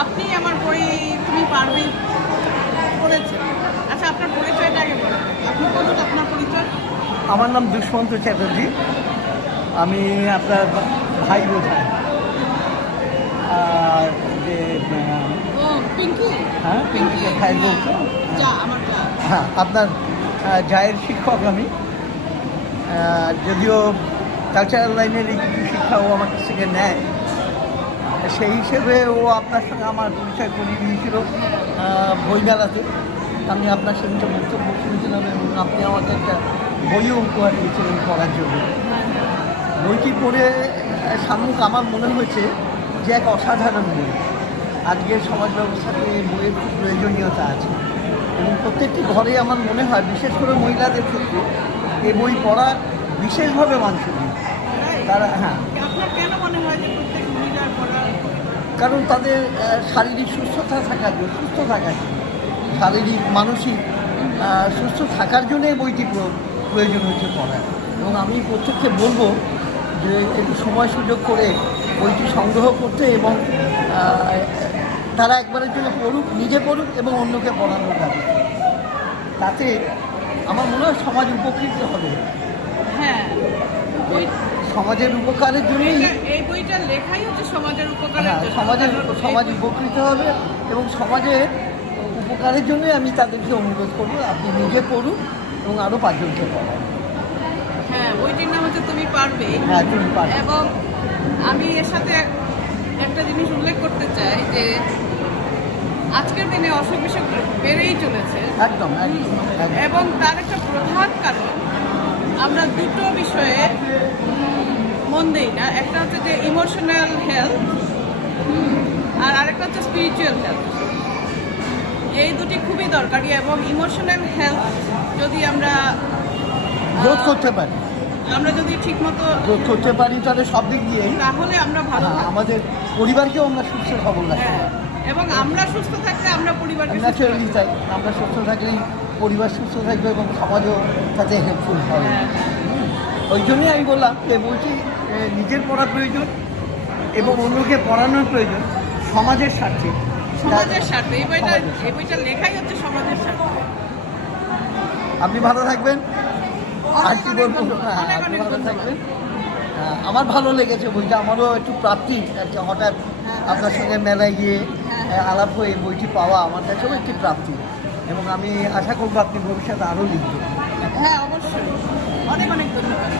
আপনি আমার বই তুমি পারবে পড়েছেন। আচ্ছা, আপনার পরিচয়টা আগে বলুন। আপনি বলুন আপনার পরিচয়। আমার নাম দুষ্মন্ত চ্যাটার্জি। আমি আপনার ভাই বোঝাই। আর যে ও পিঙ্কি। হ্যাঁ, পিঙ্কিকে ভাই বলছো। যা আমার যা। হ্যাঁ, আপনার জায়ের শিক্ষক আমি। যদিও কালচারাল লাইনের এই কিছু শিক্ষাও আমার কাছ থেকে নেয়, সেই হিসেবে ও আপনার সঙ্গে আমার পরিচয় করিয়ে দিয়েছিল বইমেলাতে। আমি আপনার সঙ্গে বক্তব্য শুনেছিলাম এবং আপনি আমাকে একটা বইও উপহার দিয়েছিলেন পড়ার জন্য। বইটি পড়ে সামুক আমার মনে হয়েছে যে এক অসাধারণ বই। আজকের সমাজ ব্যবস্থাতে এই বইয়ের খুব প্রয়োজনীয়তা আছে এবং প্রত্যেকটি ঘরে আমার মনে হয়, বিশেষ করে মহিলাদের ক্ষেত্রে এই বই পড়া বিশেষভাবে বাঞ্ছনীয়। তারা আপনার কেন মনে হয় যে প্রত্যেক মহিলার পড়া? কারণ তাদের শারীরিক সুস্থতা থাকার জন্য, শারীরিক মানসিক সুস্থ থাকার জন্য এই বইটি প্রয়োজন হচ্ছে পড়ার। এবং আমি প্রত্যেককে বলবো যে একটু সময় সুযোগ করে বইটি সংগ্রহ করতে এবং তারা একবারের জন্য পড়ুক, নিজে পড়ুক এবং অন্যকে পড়ানোর দাবি। তাতে আমার মনে হয় সমাজ উপকৃত হবে। হ্যাঁ, সমাজের উপকারের জন্যই এই বইটা লেখাই হচ্ছে সমাজের উপকারের জন্য। সমাজ উপকৃত হবে এবং সমাজের উপকারের জন্যই আমি তাদেরকে অনুরোধ করবো আপনি নিজে পড়ুন এবং আরও 5 জনকে পড়ান। হ্যাঁ, বইটির নাম হচ্ছে তুমি পারবে। হ্যাঁ, তুমি পারবে। এবং আমি এর সাথে একটা জিনিস উল্লেখ করতে চাই যে আজকের দিনে অসুখ বিসুখ বেড়েই চলেছে। একদম। এবং তার একটা প্রধান কারণ আমরা দুটো বিষয়ে মন দেই না। একটা হচ্ছে যে ইমোশনাল হেলথ, আর আরেকটা হচ্ছে স্পিরিচুয়াল হেলথ। এই দুটি খুবই দরকারি এবং ইমোশনাল হেলথ যদি আমরা গ্রোথ করতে পারি, আমরা যদি ঠিকমতো গ্রোথ করতে পারি তাহলে সব দিক দিয়েই তাহলে আমরা ভালো থাকবো। আমাদের পরিবারকেও আমরা সুস্থ খবর রাখতে হ্যাঁ, এবং আমরা সুস্থ থাকলে আমরা পরিবারকে সুস্থ ন্যাচারালি রাখবো। চাই আমরা সুস্থ থাকলেই পরিবার সুস্থ থাকবে এবং সমাজও তাতে হেল্পফুল হবে। হ্যাঁ। ওই জন্যই আমি বললাম যে বইটি নিজের পড়া প্রয়োজন এবং অন্যকে পড়ানোর প্রয়োজন সমাজের স্বার্থে। সমাজের স্বার্থে এই বইটা লেখাই হচ্ছে সমাজের স্বার্থে। আপনি ভালো থাকবেন। আর কি বলবো, অনেক আপনি অনেক ভালো ধন্যবাদ। থাকবেন। আমার ভালো লেগেছে বইটা, আমারও একটু প্রাপ্তি একটা হঠাৎ আপনার সঙ্গে মেলায় গিয়ে আলাপ হয়ে বইটি পাওয়া আমার কাছেও একটি প্রাপ্তি এবং আমি আশা করবো আপনি ভবিষ্যতে আরও লিখবেন। হ্যাঁ, অবশ্যই। অনেক অনেক ধন্যবাদ।